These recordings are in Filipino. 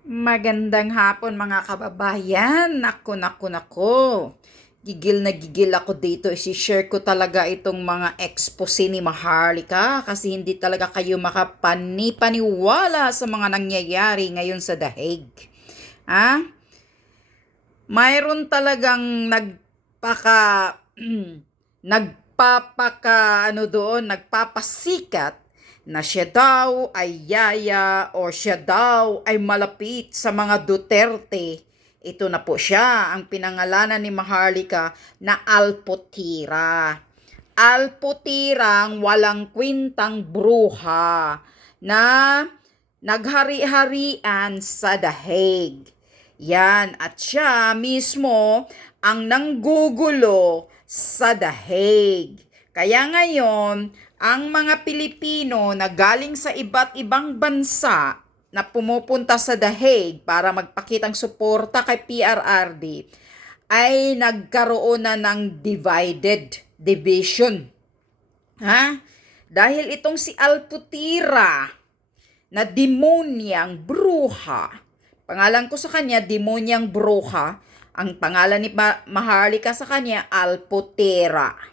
Magandang hapon mga kababayan. Naku. Gigil na gigil ako dito. I-share ko talaga itong mga expose ni Maharlika kasi hindi talaga kayo makapaniwala sa mga nangyayari ngayon sa Dahig. Ha? Mayroon talagang nagpapasikat na siya daw ay yaya o siya daw ay malapit sa mga Duterte. Ito na po siya, ang pinangalanan ni Maharlika na Alputira. Alputirang walang kwintang bruha na naghari-harian sa Daheg. Yan, at siya mismo ang nanggugulo sa Daheg. Kaya ngayon, ang mga Pilipino na galing sa iba't ibang bansa na pumupunta sa Daheg para magpakitang suporta kay PRRD ay nagkaroon na ng division. Ha? Dahil itong si Alputira na demonyang bruha, pangalan ko sa kanya, demonyang bruha, ang pangalan ni Maharlika sa kanya, Alputira.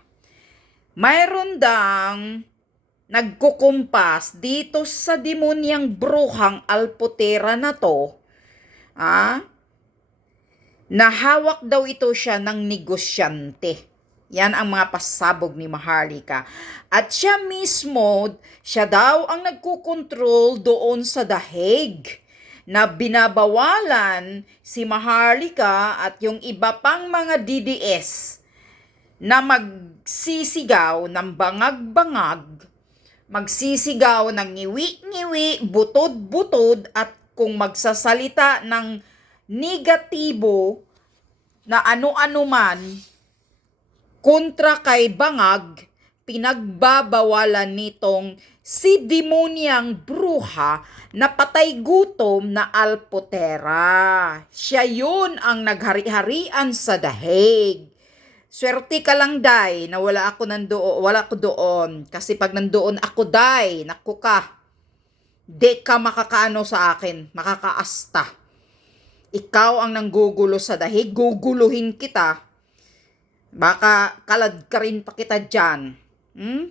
Mayroon dang nagkukumpas dito sa demonyang bruhang Alputira na to, na hawak daw ito siya ng negosyante. Yan ang mga pasabog ni Maharlika. At siya mismo, siya daw ang nagkukontrol doon sa Daheg na binabawalan si Maharlika at yung iba pang mga DDS na magsisigaw ng bangag-bangag, magsisigaw ng ngiwi-ngiwi, butod-butod, at kung magsasalita ng negatibo na ano-ano man kontra kay bangag, pinagbabawalan nitong si demonyang bruha na patay gutom na Alputera. Siya yun ang naghari-harian sa Daheg. Swerte ka lang, Day, na wala ako doon. Kasi pag nandoon ako, Day, naku ka, di ka makakaano sa akin, makakaasta. Ikaw ang nanggugulo sa Daheg, guguluhin kita. Baka kalad ka rin pa kita dyan.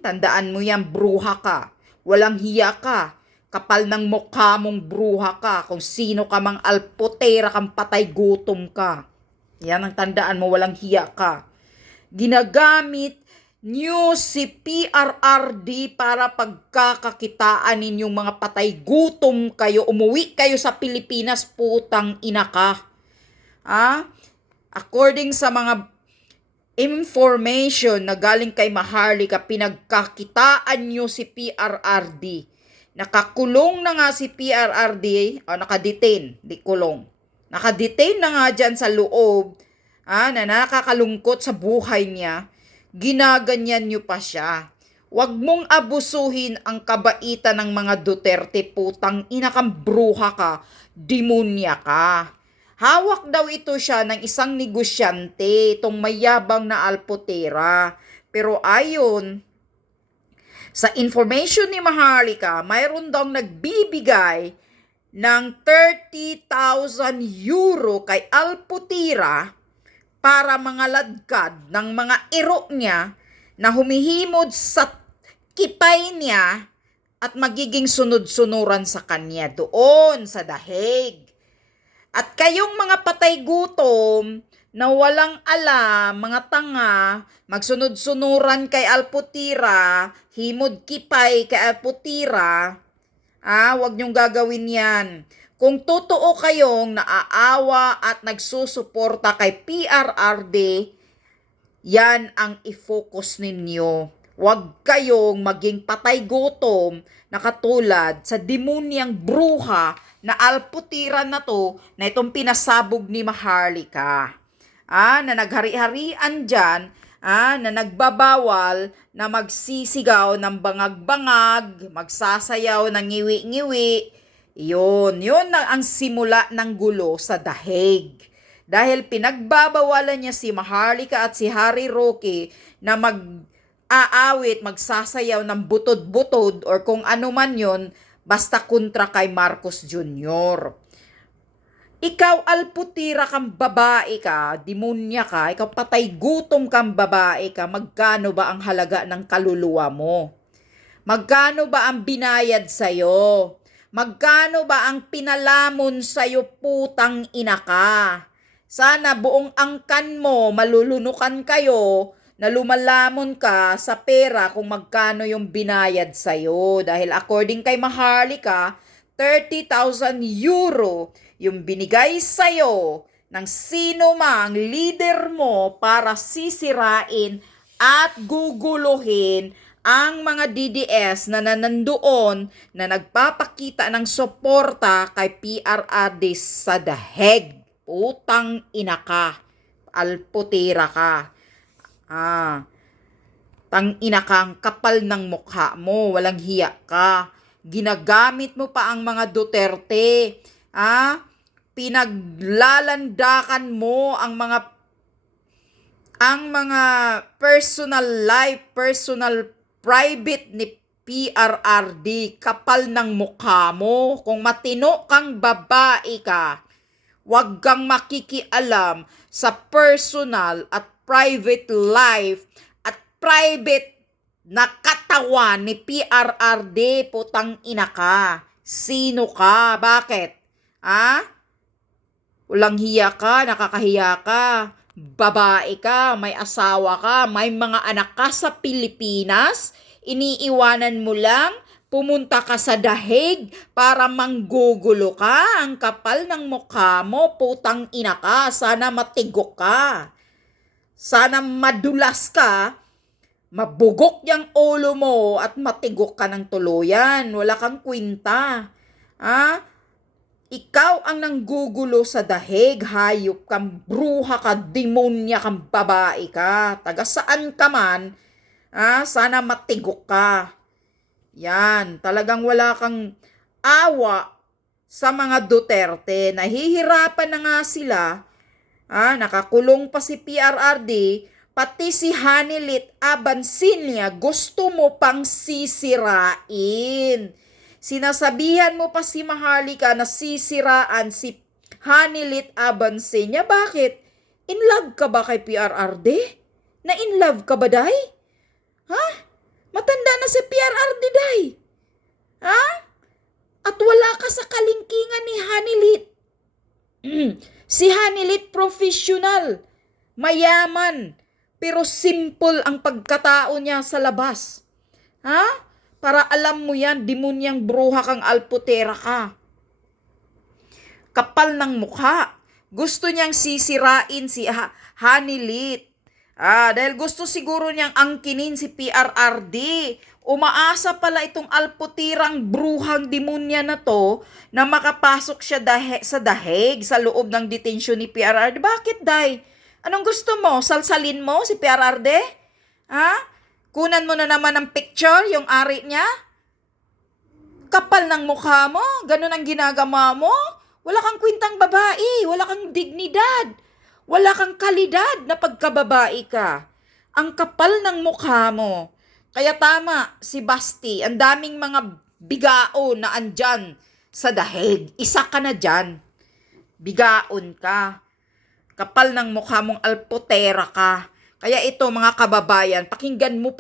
Tandaan mo yan, bruha ka. Walang hiya ka. Kapal ng mukha mong bruha ka. Kung sino ka mang Alputera kang patay gutom ka. Yan ang tandaan mo, walang hiya ka. Ginagamit niyo si PRRD para pagkakakitaan ninyong mga patay gutom kayo. Umuwi kayo sa Pilipinas, putang ina ka. According sa mga information na galing kay Maharlika, pinagkakitaan nyo si PRRD. Nakakulong na nga si PRRD, nakadetain, di kulong. Nakadetain na nga dyan sa loob, na nakakalungkot sa buhay niya. Ginaganyan nyo pa siya. Huwag mong abusuhin ang kabaitan ng mga Duterte, putang ina kang bruha ka, demonya ka. Hawak daw ito siya ng isang negosyante, itong mayabang na Alputera. Pero ayon sa information ni Maharlika, mayroon daw nagbibigay ng 30,000 euro kay Alputera para mga ladkad ng mga iro niya na humihimod sa kipay niya at magiging sunod-sunuran sa kanya doon sa Daheg. At kayong mga patay gutom na walang alam, mga tanga, magsunod-sunuran kay Alputira, himod kipay kay Alputira, wag niyong gagawin yan. Kung totoo kayong naaawa at nagsusuporta kay PRRD, yan ang i-focus ninyo. Huwag kayong maging patay gutom na katulad sa demonyang bruha na Alputira na to, na itong pinasabog ni Maharlika. Na naghari-harian dyan, na nagbabawal na magsisigaw ng bangag-bangag, magsasayaw ng ngiwi-ngiwi. Yun na ang simula ng gulo sa Daheg. Dahil pinagbabawalan niya si Maharlika at si Harry Roque na mag-aawit, magsasayaw ng butod-butod or kung ano man yon, basta kontra kay Marcos Jr. Ikaw alputira kang babae ka, demonya ka, ikaw patay gutom kang babae ka, magkano ba ang halaga ng kaluluwa mo? Magkano ba ang binayad sa'yo? Magkano ba ang pinalamon sa'yo, putang ina ka? Sana buong angkan mo, malulunukan kayo, na lumalamon ka sa pera kung magkano yung binayad sa'yo. Dahil according kay Maharlika, 30,000 euro yung binigay sa'yo ng sino mang leader mo para sisirain at guguluhin ang mga DDS na nandoon na nagpapakita ng suporta kay PRRD sa daheg. Utang ina ka. Alputira ka. Tang ina kang kapal ng mukha mo. Walang hiya ka. Ginagamit mo pa ang mga Duterte. Pinaglalandakan mo ang mga personal life, personal private ni PRRD. Kapal ng mukha mo. Kung matino kang babae ka, wag kang makikialam sa personal at private life at private na katawan ni PRRD. Putang ina ka. Sino ka? Bakit? Walang hiya ka, nakakahiya ka. Babae ka, may asawa ka, may mga anak ka sa Pilipinas, iniiwanan mo lang, pumunta ka sa dahig para manggugulo ka. Ang kapal ng mukha mo, putang ina ka. Sana matigok ka. Sana madulas ka, mabugok yung ulo mo at matigok ka ng tuluyan. Wala kang kwinta. Ikaw ang nanggugulo sa dahig, hayop kang, bruha ka, demonya kang babae ka. Taga saan ka man, sana matigok ka. Yan, talagang wala kang awa sa mga Duterte. Nahihirapan na nga sila. Nakakulong pa si PRRD, pati si Hanilit Abansinya gusto mo pang sisirain. Sinasabihan mo pa si Maharlika na sisiraan si Hanilit Abansinya. Bakit? In love ka ba kay PRRD? Na in love ka ba, day? Matanda na si PRRD, day. At wala ka sa kalingkingan ni Hanilit. Si Hanilit professional, mayaman, pero simple ang pagkatao niya sa labas. Para alam mo yan, demonyang bruha kang, alputera ka. Kapal ng mukha. Gusto niyang sisirain si Hanilit. Dahil gusto siguro niyang angkinin si PRRD. Umaasa pala itong alputirang bruhang demonya na to na makapasok siya sa dahig sa loob ng detention ni PRRD. Bakit, day? Anong gusto mo? Salsalin mo si PRRD? Kunan mo na naman ng picture, yung ari niya? Kapal ng mukha mo? Ganun ang ginagawa mo? Wala kang kwintang babae. Wala kang dignidad. Wala kang kalidad na pagkababae ka. Ang kapal ng mukha mo. Kaya tama, si Basti, ang daming mga bigao na andyan sa dahig. Isa ka na dyan. Bigaon ka. Kapal ng mukha mong, alputera ka. Kaya ito, mga kababayan, pakinggan nyo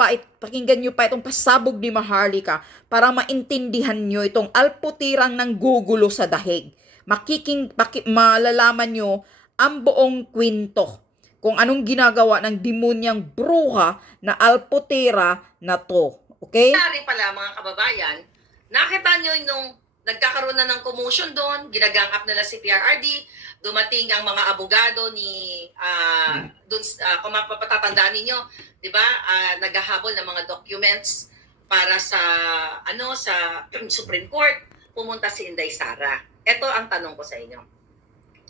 pa itong pasabog ni Maharlika para maintindihan nyo itong alputirang ng gugulo sa dahig. Malalaman nyo ang buong kwento kung anong ginagawa ng demonyang bruha na alputira na to. Okay? Nangyari pala, mga kababayan, nakita nyo nung nagkakaroon na ng commotion doon, ginagang up nila si PRRD, dumating ang mga abogado ni, kung mapapatatandaan ninyo, di ba, naghahabol ng mga documents para sa, sa Supreme Court, pumunta si Inday Sara. Ito ang tanong ko sa inyo.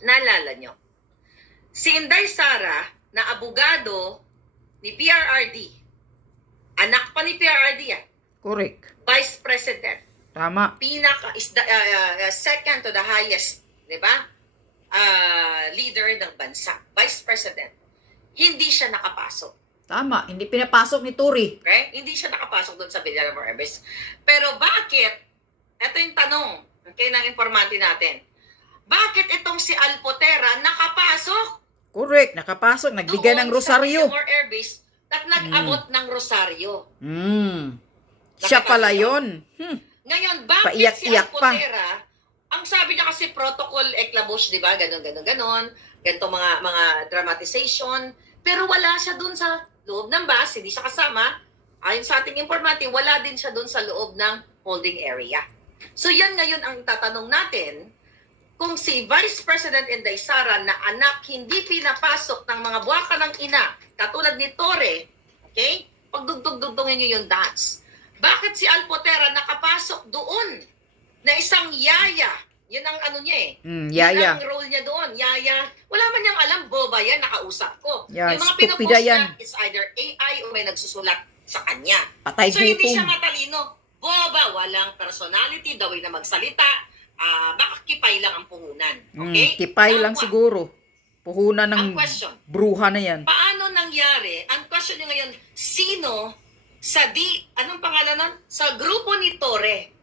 Naalala nyo, si Inday Sara, na abogado ni PRRD, anak pa ni PRRD yan. Correct. Vice President. Tama. Second to the highest, di ba? Leader ng bansa, Vice President. Hindi siya nakapasok. Tama, hindi pinapasok ni Turi. Okay? Hindi siya nakapasok doon sa Villanueva Herbes. Pero bakit? Ito yung tanong, okay, ng informante natin. bakit itong si Alpotera nakapasok Correct, nakapasok, nagbigay ng doon sa rosaryo. Villamor Air Base at nag-abot ng rosaryo? Siya Nakita pala niyo? yun. Ngayon, bakit si Paiyak-iyak pa. Alpotera, ang sabi niya kasi protocol eklabush, di ba? Ganon. Ganito mga dramatization. Pero wala siya dun sa loob ng bus, hindi siya kasama. Ayon sa ating informative, wala din siya dun sa loob ng holding area. So yan ngayon ang tatanong natin, kung si Vice President Inday Sara na anak hindi pinapasok ng mga buwaka ng ina, katulad ni Torre, okay? Pagdugtog-dugtongin niyo yung dots. Bakit si Alpotera nakapasok doon na isang yaya? Yun ang ano niya eh. Yaya. Yun ang role niya doon. Yaya. Wala man niyang alam, boba yan, nakausap ko. Yeah, yung mga stupida pinopost yan. niya, it's either AI o may nagsusulat sa kanya. Patay So hindi siya gutom. matalino. Boba, walang personality, daway na magsalita. Baka kipay lang ang puhunan. Okay? Kipay Now, lang siguro. Puhunan Ang ng question, bruha na yan. paano nangyari? Ang question niya ngayon, sino anong pangalan nun? Sa grupo ni Torre.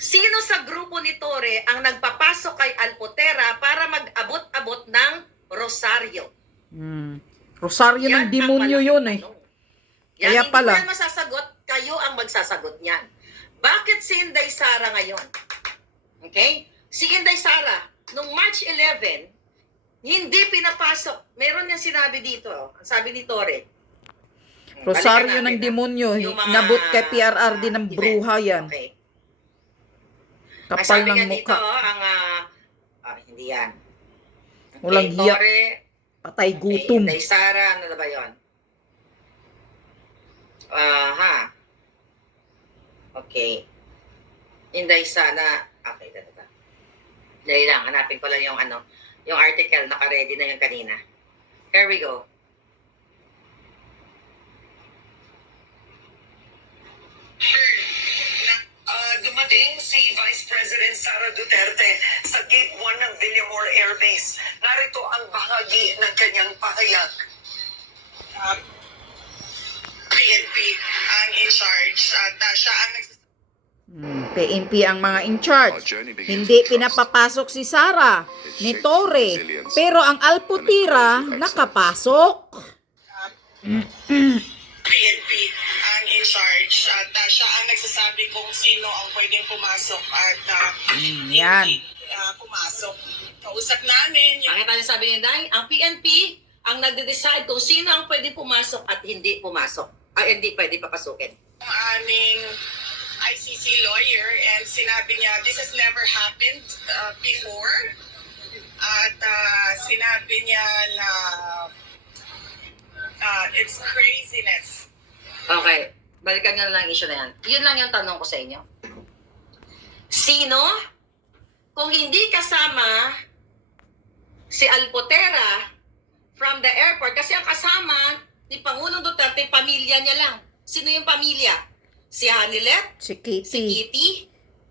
Sino sa grupo ni Torre ang nagpapasok kay Alpotera para mag-abot-abot ng rosaryo? Rosaryo ng ang demonyo malaking yun eh. tanong. Kaya Hindi pala. ko yan masasagot, kayo ang magsasagot niyan. Bakit si Inday Sara ngayon? Okay? Si Inday Sara, nung March 11, hindi pinapasok. Meron niyang sinabi dito. Ang sabi ni Torre. Rosaryo Balikan ng natin, demonyo. yung mga, Nabot kay PRRD ng event. bruha yan. Okay. Ang Kapal sabi ng nga dito, mukha. hindi yan. Okay, Walang hiya. Torre, Patay okay, gutom. Inday Sara, ano na ba yun? Okay. Inday Sara, okay, dito. Dali lang, hanapin ko lang yung yung article, naka-ready na yung kanina. Here we go. Dumating si Vice President Sara Duterte sa Gate 1 ng Villamor Air Base. Narito ang bahagi ng kanyang pahayag. PNP ang in charge at siya ang PNP ang mga in charge. Hindi pinapapasok si Sara ni Torre. Pero ang Alpotera nakapasok. PNP ang in charge at siya ang nagsasabi kung sino ang pwedeng pumasok at Yan. hindi pumasok. Kausap namin yung Nakita niyo sabi ni Inday, ang PNP ang nagde-decide kung sino ang pwede pumasok at hindi pumasok. Ay, hindi pwede papasukin. aming ICC lawyer and sinabi niya this has never happened before at sinabi niya na it's craziness. Okay, balikan nga na lang ang issue na yan. Yun lang yung tanong ko sa inyo. Sino, kung hindi kasama si Alpotera from the airport, kasi ang kasama ni Pangulong Duterte, pamilya niya lang. Sino yung pamilya? Si Hanilet, Si si Kitty. Kitty,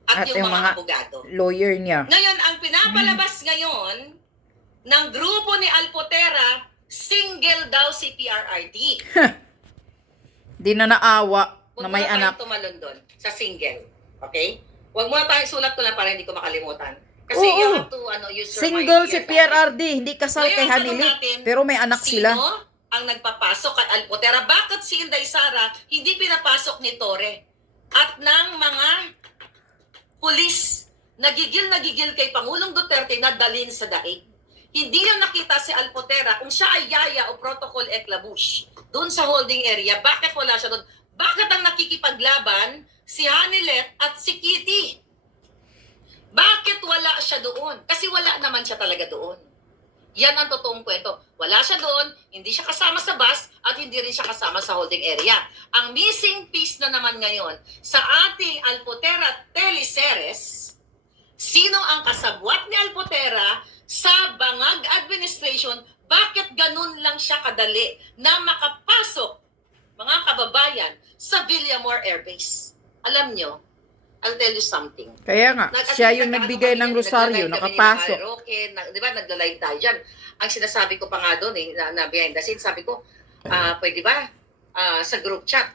at yung mga abogado. Lawyer niya. Ngayon, ang pinapalabas ngayon ng grupo ni Alpotera, single daw si PRRD. Di na naawa Huwag na may muna anak. tayong tumalon doon sa single. Okay? Huwag muna tayong sulat ko na para hindi ko makalimutan. Kasi Oo. you have to use your Single mind si here. PRRD. Hindi kasal Ngayon, kay ang tanong Hanilit. natin, Pero may anak Sino sila. ang nagpapasok kay Alpotera? Bakit si Inday Sara hindi pinapasok ni Torre? At ng mga pulis nagigil kay Pangulong Duterte na dalhin sa daig. Hindi yung nakita si Alpotera kung siya ay yaya o protocol eklabush doon sa holding area. Bakit wala siya doon? Bakit ang nakikipaglaban si Hanilet at si Kitty? Bakit wala siya doon? Kasi wala naman siya talaga doon. Yan ang totoong kwento. Wala siya doon, hindi siya kasama sa bus, at hindi rin siya kasama sa holding area. Ang missing piece na naman ngayon sa ating Alpotera Teleseries, sino ang kasabwat ni Alpotera sa Bangag Administration, bakit ganun lang siya kadali na makapasok, mga kababayan, sa Villamor Air Base? Alam nyo, I'll tell you something. Kaya nga, siya yung nagbigay ng rosaryo, nakapasok. Di ba, nagla-live tayo dyan. Ang sinasabi ko pa nga doon, na behind the scenes, sabi ko, pwede ba, sa group chat,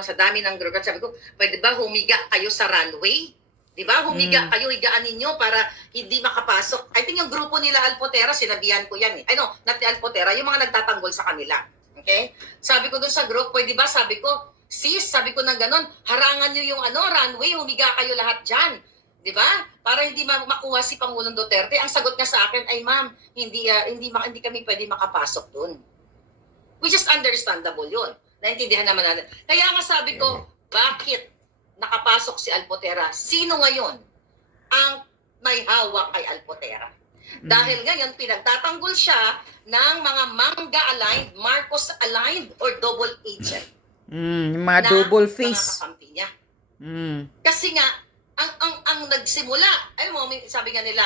sa dami ng group chat, sabi ko, pwede ba humiga kayo sa runway? Diba? Humiga kayo, higaan ninyo para hindi makapasok. I think yung grupo nila Alpotera, sinabihan ko yan eh. Ay no, not the Alpotera, yung mga nagtatanggol sa kanila. Okay? Sabi ko dun sa group, pwede ba? Sabi ko, sis, sabi ko ng ganon, harangan nyo yung runway, humiga kayo lahat dyan. Di ba? Para hindi makuha si Pangulong Duterte. Ang sagot niya sa akin ay, ma'am, hindi kami pwede makapasok dun. Which is understandable yun. Naintindihan naman natin. Kaya nga sabi ko, bakit nakapasok si Alpotera? Sino ngayon ang may hawak kay Alpotera? Dahil ngayon, pinagtatanggol siya ng mga manga-aligned, Marcos-aligned, or double agent. Yung mga double face. Mga kakampi niya. Mm. Kasi nga, ang nagsimula, sabi nga nila,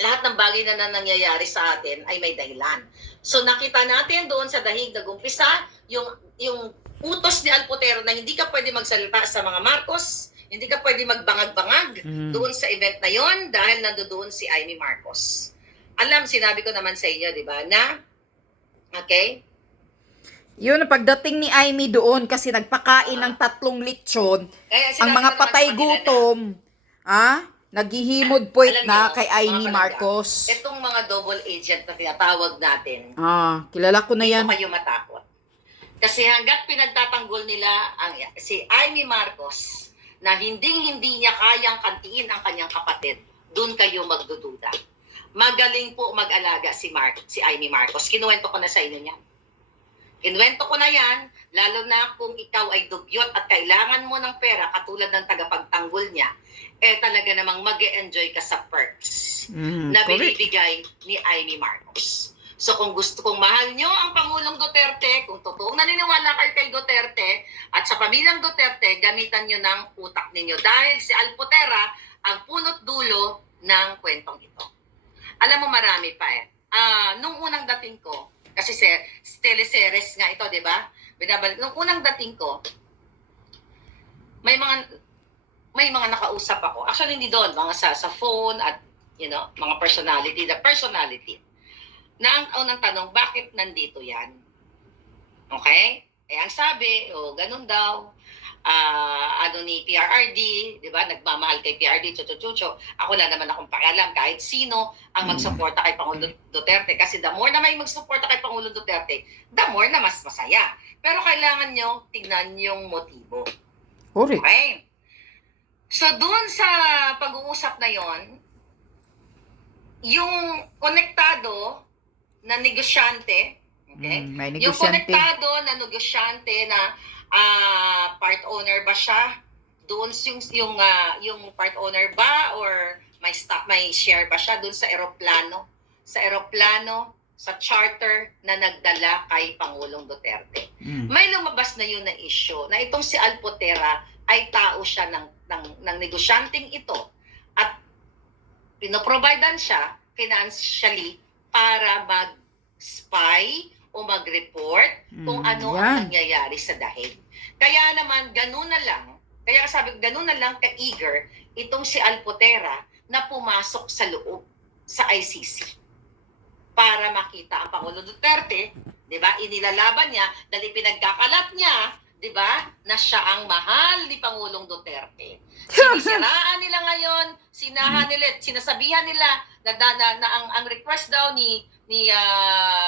lahat ng bagay na nangyayari sa atin ay may dahilan. So nakita natin doon sa dahig nag-umpisa, yung utos ni Alpotera na hindi ka pwede magsalita sa mga Marcos, hindi ka pwede magbangag-bangag doon sa event na yon dahil nandoon si Amy Marcos. Sinabi ko naman sa inyo, di ba, na, okay? Yun, pagdating ni Amy doon kasi nagpakain ng 3 lechon, ang mga patay gutom, naghihimod puwit na kay Amy Marcos. Itong mga double agent na tinatawag natin, Kilala ko na yan. hindi kayo matakot. Kasi hanggat pinagtatanggol nila si Amy Marcos na hindi niya kayang kantiin ang kanyang kapatid, doon kayo magdududa. Magaling po mag-alaga si Amy Marcos. Kinuwento ko na sa inyo niyan. Kinuwento ko na yan, lalo na kung ikaw ay dugyot at kailangan mo ng pera katulad ng tagapagtanggol niya, talaga namang mag-e-enjoy ka sa perks na binibigay ni Amy Marcos. So kung mahal nyo ang Pangulong Duterte, kung totoong naniniwala kayo kay Duterte at sa pamilyang Duterte, gamitan nyo ng utak ninyo. Dahil si Alpotera ang punot dulo ng kwentong ito. Alam mo, marami pa eh. Nung unang dating ko, kasi teleseries nga ito, di ba? Nung unang dating ko, may mga nakausap ako. Actually, hindi doon. Mga sa phone at, mga personality. Na ang unang tanong, bakit nandito yan? Okay? Ang sabi, ganun daw, ni PRRD, di ba? Nagmamahal kay PRRD, chucho. Ako lang naman akong pakialam kahit sino ang magsuporta kay Pangulong Duterte. Kasi the more na may magsuporta kay Pangulong Duterte, the more na mas masaya. Pero kailangan nyo tignan yung motibo. Correct. Okay? So, dun sa pag-uusap na yon, yung konektado na negosyante, okay? May Yung negosyante. konektado na negosyante na part owner ba siya? Doon yung part owner ba or may share ba siya doon sa eroplano? Sa charter na nagdala kay Pangulong Duterte. May lumabas na yun na issue na itong si Alpotera ay tao siya ng negosyanteng ito at pinoprovidean siya financially para mag-spy o mag-report kung ano ang nangyayari sa dahig. Kaya naman, ganun na lang ka-eager itong si Alpotera na pumasok sa loob sa ICC para makita ang Pangulong Duterte, di ba? Inilalaban niya dahil pinagkakalat niya, di ba, na siya ang mahal ni Pangulong Duterte. Sinisiraan nila ngayon, sinasabihan nila na ang request daw ni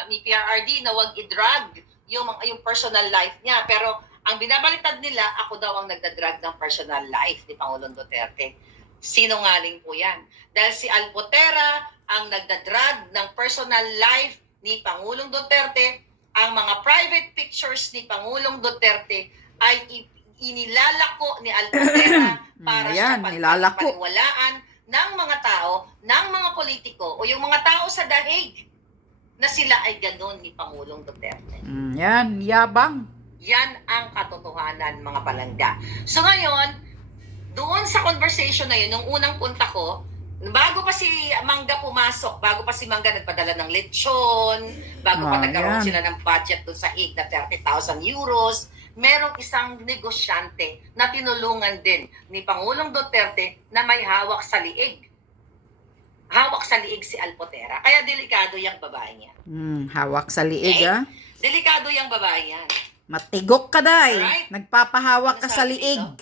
PRRD na wag i-drag yung personal life niya. Pero ang binabaliktad nila, ako daw ang nagdadrag ng personal life ni Pangulong Duterte. Sinungaling po yan. Dahil si Alpotera ang nagdadrag ng personal life ni Pangulong Duterte, ang mga private pictures ni Pangulong Duterte ay inilalako ni Alpotera para sa pagpapaniwalaan ng mga tao, ng mga politiko, o yung mga tao sa dahig na sila ay ganun ni Pangulong Duterte. Yan, yabang. Yan ang katotohanan, mga palangga. So ngayon, doon sa conversation na yun, nung unang punta ko, bago pa si Mangga pumasok, bago pa si Mangga nagpadala ng lechon, bago pa nagkaroon sila ng budget doon sa HIG na 30,000 euros, merong isang negosyante na tinulungan din ni Pangulong Duterte na may hawak sa liig. Hawak sa liig si Alpotera. Kaya delikado yung babae niya. Hawak sa liig, Okay? Delikado yung babae yan. Matigok ka, day. Alright. Nagpapahawak ka sa Ano sabi liig.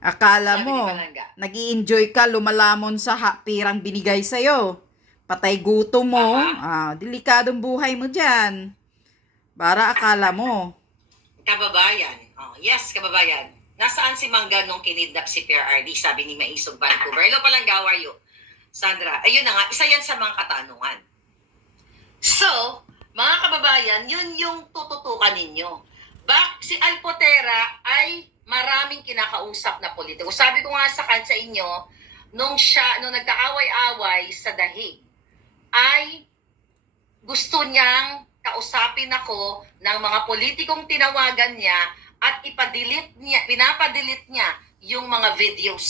Akala Sabi ni mo, Palangga. nag-i-enjoy ka lumalamon sa pirang binigay sa'yo. Patay gutom mo. Delikadong buhay mo dyan. Para akala mo. Kababayan. Oh, yes, kababayan. Nasaan si Mangga nung kinidnap si PRRD? Sabi ni Maisog Vancouver. Hello Palangga, how are you? Sandra, ayun na nga, isa yan sa mga katanungan. So, mga kababayan, yun yung tututukan ninyo. Si Alpotera ay maraming kinakausap na politiko. Sabi ko nga sa inyo, nung nagkaaway-away sa Dahig, ay gusto niyang kausapin ako ng mga politikong tinawagan niya at pinapadelete niya yung mga videos.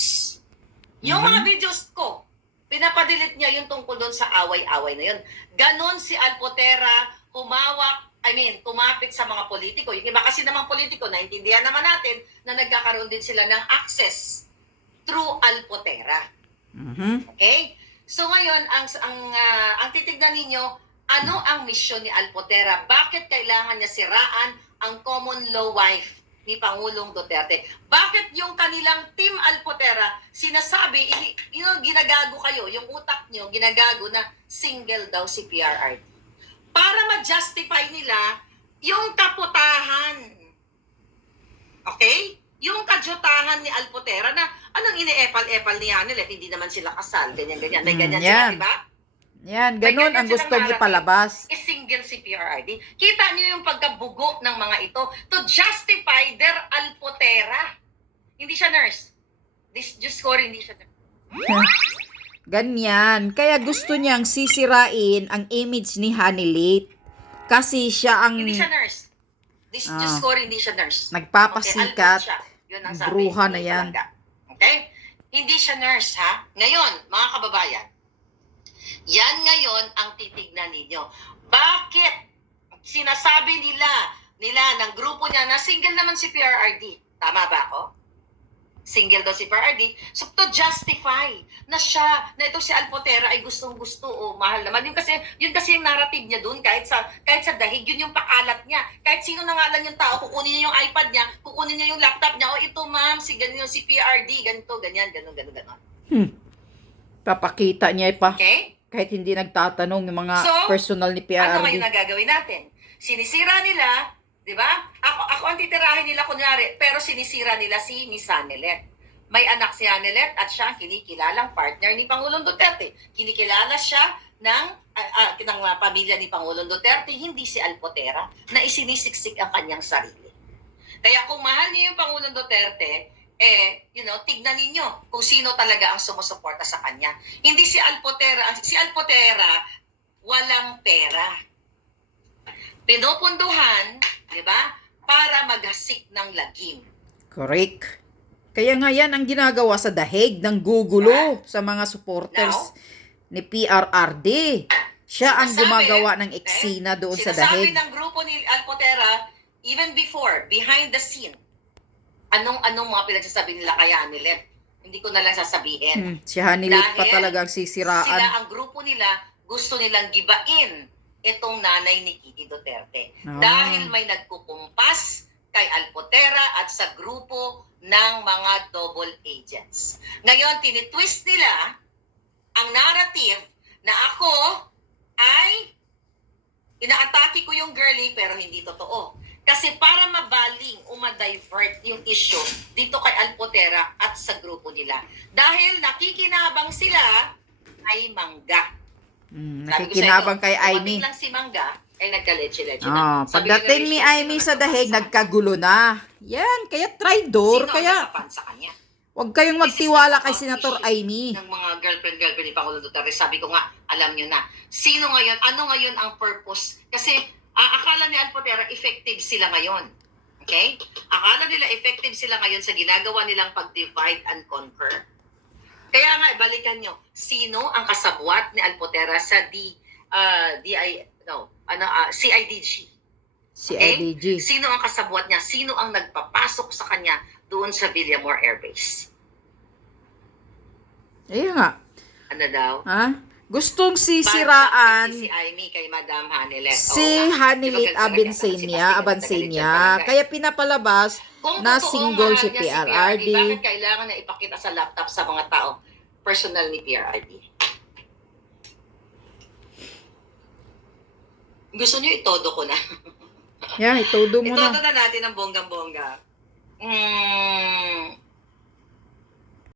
Yung mga videos ko, pinapadelete niya yung tungkol doon sa away-away na yun. Ganon si Alpotera kumapit sa mga politiko. Yung iba kasi namang politiko, naintindihan naman natin na nagkakaroon din sila ng access through Alpotera. Okay? So ngayon, ang titignan ninyo, ano ang misyon ni Alpotera? Bakit kailangan niya siraan ang common law wife ni Pangulong Duterte? Bakit yung kanilang team Alpotera sinasabi, ginagago kayo, yung utak nyo, ginagago na single daw si PRRD? Para ma-justify nila yung kaputahan. Okay? Yung kajotahan ni Alpotera na anong ine-epal-epal ni Hanelet, hindi naman sila kasal, ganyan-ganyan. May ganyan sila, yan. di ba? Yan, ganun ang gusto niya palabas. Single si PRRD. Kita niyo yung pagkabugo ng mga ito to justify their Alpotera. Hindi siya nurse. Diyos ko, hindi siya nurse. Ganyan. Kaya gusto niyang sisirain ang image ni Hanelet. Kasi siya ang Hindi siya nurse. Diyos ko, hindi siya nurse. nagpapasikat. Okay, siya. Yun ang sabi Bruha ni na yan. Palangga. Okay? Hindi siya nurse, ha? Ngayon, mga kababayan, yan ngayon ang titignan ninyo. Bakit sinasabi nila ng grupo niya na single naman si PRRD? Tama ba ako? Single daw si PRRD. So to justify na ito si Alpotera ay gustong-gusto o mahal naman. Yun kasi yung narrative niya doon kahit sa Dahig, yun yung pakalat niya. Kahit sino na nga lang yung tao, kukunin niya yung iPad niya, kukunin niya yung laptop niya, ito ma'am, si PRRD, ganito, ganyan, ganon. Papakita niya pa. Okay? Kahit hindi nagtatanong yung mga personal ni Ano PRRD. ngayon na gagawin natin? Sinisira nila, di ba? Ako ang titirahin nila kunyari, pero sinisira nila si Miss Hanelet. May anak si Hanelet at siya ang kinikilalang partner ni Pangulong Duterte. Kinikilala siya ng pamilya ni Pangulong Duterte, hindi si Alpotera, na isinisiksik ang kanyang sarili. Kaya kung mahal niyo yung Pangulong Duterte, tignan ninyo kung sino talaga ang sumusuporta sa kanya. Hindi si Alpotera. Si Alpotera, walang pera. Pinupunduhan, di ba, para maghasik ng lagim. Correct. Kaya nga yan ang ginagawa sa Dahig ng gugulo sa mga supporters ni PRRD. Siya ang gumagawa ng eksena doon sa Dahig. Sinasabi ng grupo ni Alpotera, even before, behind the scene, anong mga pinagsasabi nila kay Hanelet. Hindi ko na lang sasabihin. Si Hanelet pa Dahil talagang sisiraan. Sila, ang grupo nila, gusto nilang gibain itong nanay ni Kiki Duterte. Dahil may nagkukumpas kay Alpotera at sa grupo ng mga double agents. Ngayon, tinitwist nila ang narrative na ako ay inaatake ko yung girlie pero hindi totoo. Kasi para mabaling o ma-divert yung issue dito kay Alpotera at sa grupo nila. Dahil nakikinabang sila ay Mangga. Nakikinabang kay Aimee. Dumating lang si Mangga ay nagka-leche-leche na. Pagdating ni Aimee sa Dahig, nagkagulo na. Yan, kaya traitor. Sino Kaya ang nakapan sa kanya? huwag kayong magtiwala kay Senator Aimee. Ng mga girlfriend ni Pangulong Duterte, sabi ko nga, alam nyo na. Ano ngayon ang purpose? Kasi akala ni Alpotera, effective sila ngayon. Okay? Akala nila effective sila ngayon sa ginagawa nilang pag-divide and conquer. Kaya nga, balikan nyo, sino ang kasabwat ni Alpotera sa CIDG? CIDG. Sino ang kasabwat niya? Sino ang nagpapasok sa kanya doon sa Villamor Air Base? Ayun nga. Ano daw? Ha? Gustong Bad sisiraan si Amy kay Madam Hanilet. si Oo nga. Hanilit Di ba galit talaga si Basti, Abansenia. galit Kaya pinapalabas Kung na totoo single mahal si niya PRRD. bakit kailangan na ipakita sa laptop sa mga tao personal ni PRRD? Gusto niyo itodo ko na. Yeah, itodo mo Itodo na. na natin ang bonggang-bongga.